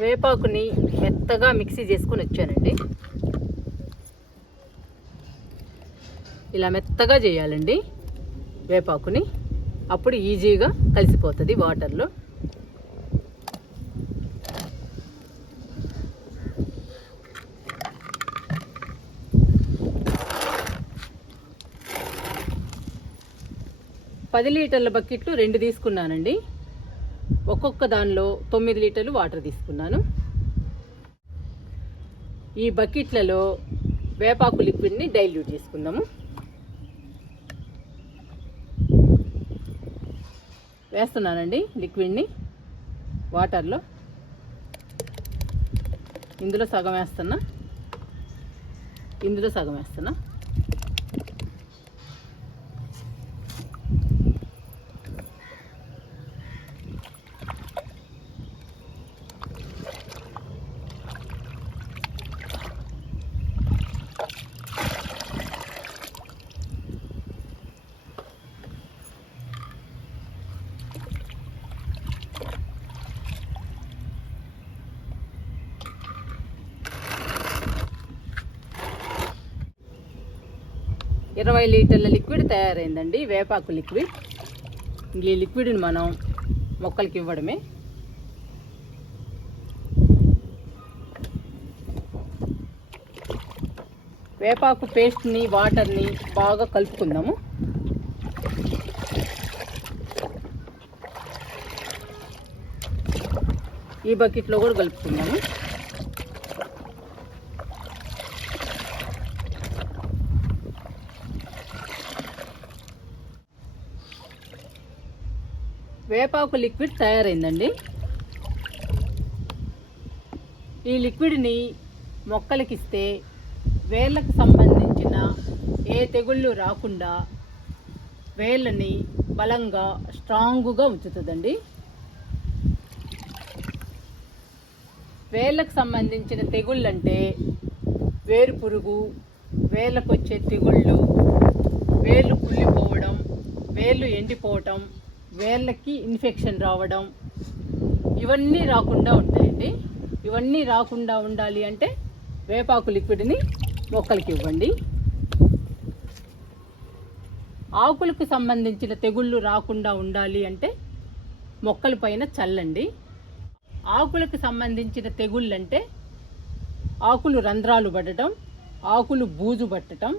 వేపాకుని మెత్తగా మిక్సీ చేసుకొని వచ్చానండి. ఇలా మెత్తగా చేయాలండి వేపాకుని, అప్పుడు ఈజీగా కలిసిపోతుంది వాటర్లో. పది లీటర్ల బకెట్లు 2 తీసుకున్నానండి. ఒక్కొక్క దానిలో 9 లీటర్లు వాటర్ తీసుకున్నాను. ఈ బకెట్లలో వేపాకు లిక్విడ్ని డైల్యూట్ చేసుకుందాము. వేస్తున్నానండి లిక్విడ్ని వాటర్లో. ఇందులో సగం వేస్తున్నా, ఇందులో సగం వేస్తున్నా. – 20 లీటర్ల లిక్విడ్ తయారైందండి, వేపాకు లిక్విడ్. ఈ లిక్విడ్ని మనం మొక్కలకి ఇవ్వడమే. వేపాకు పేస్ట్ని వాటర్ని బాగా కలుపుకుందాము. ఈ బకెట్లో కూడా కలుపుకుందాము. వేపాకు లిక్విడ్ తయారైందండి. ఈ లిక్విడ్ని మొక్కలకి ఇస్తే వేళ్ళకు సంబంధించిన ఏ తెగుళ్ళు రాకుండా వేళ్ళని బలంగా స్ట్రాంగుగా ఉంచుతుందండి. వేళ్ళకు సంబంధించిన తెగుళ్ళంటే వేరు పురుగు, వేళ్ళకు వచ్చే తెగుళ్ళు, వేళ్ళు కుళ్ళిపోవడం, వేళ్ళు ఎండిపోవటం, వేళ్ళకి ఇన్ఫెక్షన్ రావడం, ఇవన్నీ రాకుండా ఉంటాయండి. ఇవన్నీ రాకుండా ఉండాలి అంటే వేపాకు లిక్విడ్ని మొక్కలకి ఇవ్వండి. ఆకులకు సంబంధించిన తెగుళ్ళు రాకుండా ఉండాలి అంటే మొక్కల పైన చల్లండి. ఆకులకు సంబంధించిన తెగుళ్ళు అంటే ఆకులు రంధ్రాలు పడటం, ఆకులు బూజు పట్టడం,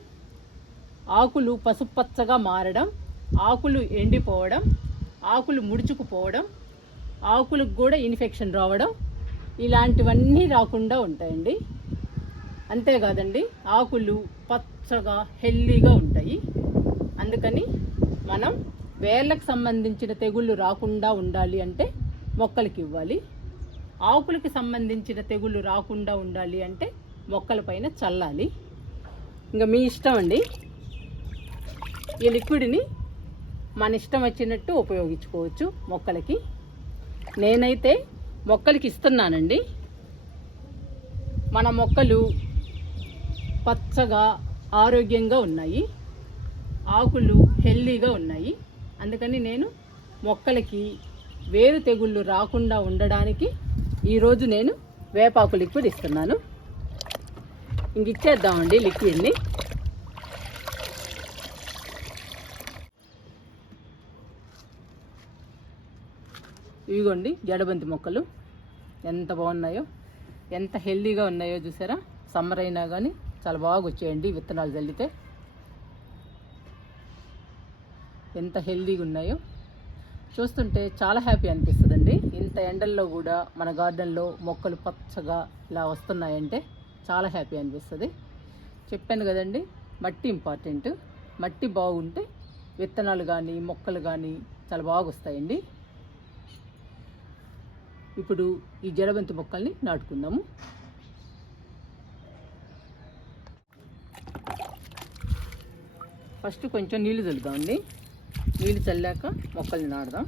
ఆకులు పసుపచ్చగా మారడం, ఆకులు ఎండిపోవడం, ఆకులు ముడుచుకుపోవడం, ఆకులకు కూడా ఇన్ఫెక్షన్ రావడం, ఇలాంటివన్నీ రాకుండా ఉంటాయండి. అంతేకాదండి, ఆకులు పచ్చగా హెల్దీగా ఉంటాయి. అందుకని మనం వేళ్ళకు సంబంధించిన తెగుళ్ళు రాకుండా ఉండాలి అంటే మొక్కలకి ఇవ్వాలి. ఆకులకి సంబంధించిన తెగుళ్ళు రాకుండా ఉండాలి అంటే మొక్కల పైన చల్లాలి. ఇంకా మీ ఇష్టం అండి. ఈ లిక్విడ్ని మన ఇష్టం వచ్చినట్టు ఉపయోగించుకోవచ్చు మొక్కలకి. నేనైతే మొక్కలకి ఇస్తున్నానండి. మన మొక్కలు పచ్చగా ఆరోగ్యంగా ఉన్నాయి, ఆకులు హెల్దీగా ఉన్నాయి. అందుకని నేను మొక్కలకి వేరు తెగుళ్ళు రాకుండా ఉండడానికి ఈరోజు నేను వేపాకు లిక్విడ్ ఇస్తున్నాను. ఇంక ఇచ్చేద్దామండి లిక్విడ్ని. ఇవిగోండి జడబంతి మొక్కలు ఎంత బాగున్నాయో, ఎంత హెల్దీగా ఉన్నాయో చూసారా. సమ్మర్ అయినా కానీ చాలా బాగా వచ్చాయండి విత్తనాలు చల్లితే. ఎంత హెల్దీగా ఉన్నాయో చూస్తుంటే చాలా హ్యాపీ అనిపిస్తుందండి. ఇంత ఎండల్లో కూడా మన గార్డెన్లో మొక్కలు పచ్చగా ఇలా వస్తున్నాయంటే చాలా హ్యాపీ అనిపిస్తుంది. చెప్పాను కదండి, మట్టి ఇంపార్టెంట్. మట్టి బాగుంటే విత్తనాలు కానీ మొక్కలు కానీ చాలా బాగా వస్తాయండి. ఇప్పుడు ఈ జడబంతి మొక్కల్ని నాటుకుందాము. ఫస్ట్ కొంచెం నీళ్లు చల్లుదామండి. నీళ్ళు చల్లాక మొక్కల్ని నాటుదాం.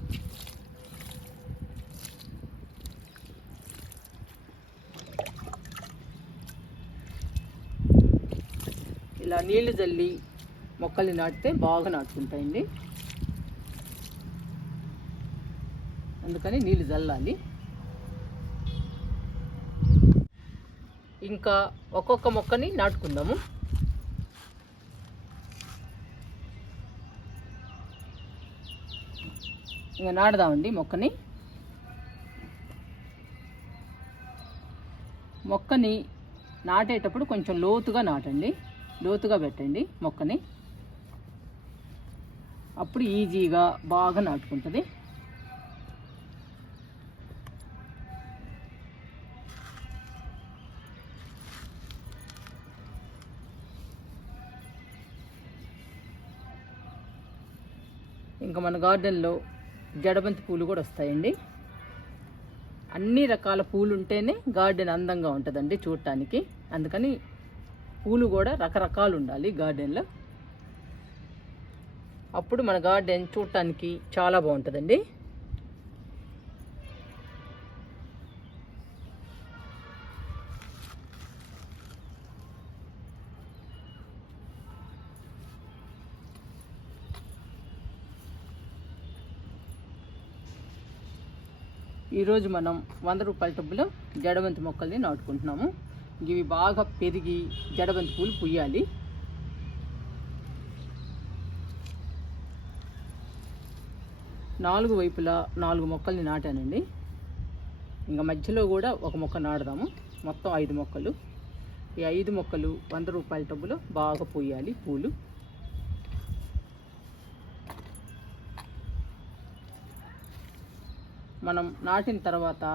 ఇలా నీళ్లు చల్లి మొక్కల్ని నాటితే బాగా నాటుకుంటాయండి. అందుకని నీళ్ళు చల్లాలి. ఇంకా ఒక్కొక్క మొక్కని నాటుకుందాము. ఇంకా నాటుదామండి మొక్కని నాటేటప్పుడు కొంచెం లోతుగా నాటండి, లోతుగా పెట్టండి మొక్కని. అప్పుడు ఈజీగా బాగా నాటుకుంటుంది. ఇంకా మన గార్డెన్లో జడబంతి పూలు కూడా వస్తాయండి. అన్ని రకాల పూలు ఉంటేనే గార్డెన్ అందంగా ఉంటుందండి చూడటానికి. అందుకని పూలు కూడా రకరకాలు ఉండాలి గార్డెన్లో. అప్పుడు మన గార్డెన్ చూడటానికి చాలా బాగుంటుందండి. ఈరోజు మనం 100 రూపాయల టబ్బులో జడబంతి మొక్కల్ని నాటుకుంటున్నాము. ఇవి బాగా పెరిగి జడబంతి పూలు పుయ్యాలి. నాలుగు వైపులా 4 మొక్కల్ని నాటానండి. ఇంకా మధ్యలో కూడా ఒక మొక్క నాటుదాము. మొత్తం 5 మొక్కలు. ఈ 5 మొక్కలు 100 రూపాయల టబ్బులో బాగా పుయ్యాలి పూలు. మనం నాటిన తర్వాత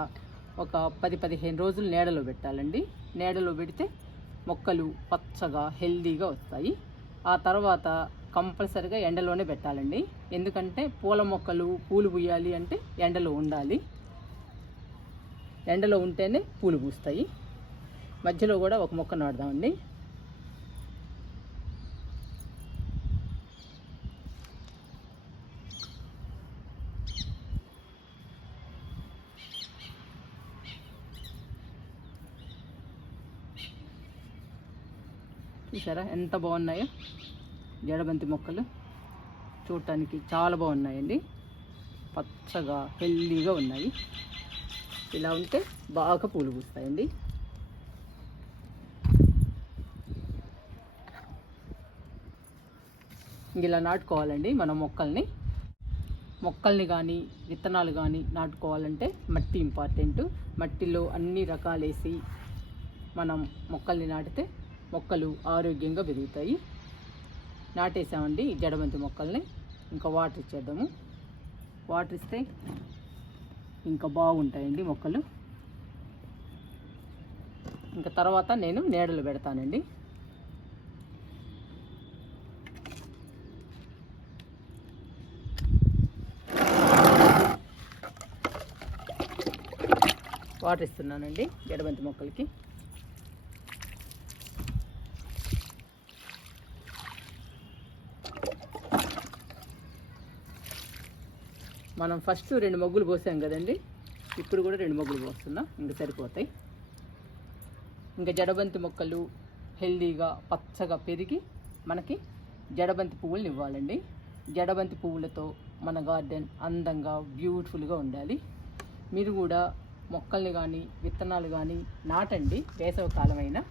ఒక 10-15 రోజులు నీడలో పెట్టాలండి. నీడలో పెడితే మొక్కలు పచ్చగా హెల్దీగా వస్తాయి. ఆ తర్వాత కంపల్సరిగా ఎండలోనే పెట్టాలండి. ఎందుకంటే పూల మొక్కలు పూలు పూయాలి అంటే ఎండలో ఉండాలి. ఎండలో ఉంటేనే పూలు పూస్తాయి. మధ్యలో కూడా ఒక మొక్క నాటుదామండి. చూసారా ఎంత బాగున్నాయో జడబంతి మొక్కలు, చూడటానికి చాలా బాగున్నాయండి. పచ్చగా హెల్దీగా ఉన్నాయి. ఇలా ఉంటే బాగా పూలు పూస్తాయండి. ఇలా నాటుకోవాలండి మనం మొక్కల్ని కానీ విత్తనాలు కానీ నాటుకోవాలంటే మట్టి ఇంపార్టెంట్. మట్టిలో అన్ని రకాలేసి మనం మొక్కల్ని నాటితే మొక్కలు ఆరోగ్యంగా పెరుగుతాయి. నాటేసామండి ఈ జడబంతి మొక్కల్ని. ఇంకా వాటర్ ఇచ్చేద్దాము. వాటర్ ఇస్తే ఇంకా బాగుంటాయండి మొక్కలు. ఇంకా తర్వాత నేను నీడలు పెడతానండి. వాటర్ ఇస్తున్నానండి జడబంతి మొక్కలకి. మనం ఫస్ట్ 2 మొగ్గులు పోసాం కదండి, ఇప్పుడు కూడా 2 మొగ్గులు పోస్తున్నా. ఇంకా సరిపోతాయి. ఇంకా జడబంతి మొక్కలు హెల్దీగా పచ్చగా పెరిగి మనకి జడబంతి పువ్వులను ఇవ్వాలండి. జడబంతి పువ్వులతో మన గార్డెన్ అందంగా బ్యూటిఫుల్గా ఉండాలి. మీరు కూడా మొక్కల్ని కానీ విత్తనాలు కానీ నాటండి. వేసవి కాలమైనా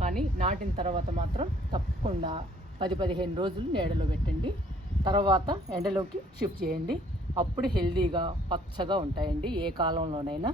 కానీ నాటిన తర్వాత మాత్రం తప్పకుండా 10-15 రోజులు నీడలో పెట్టండి. తర్వాత ఎండలోకి షిఫ్ట్ చేయండి. అప్పుడు హెల్దీగా పచ్చగా ఉంటాయండి ఏ కాలంలోనైనా.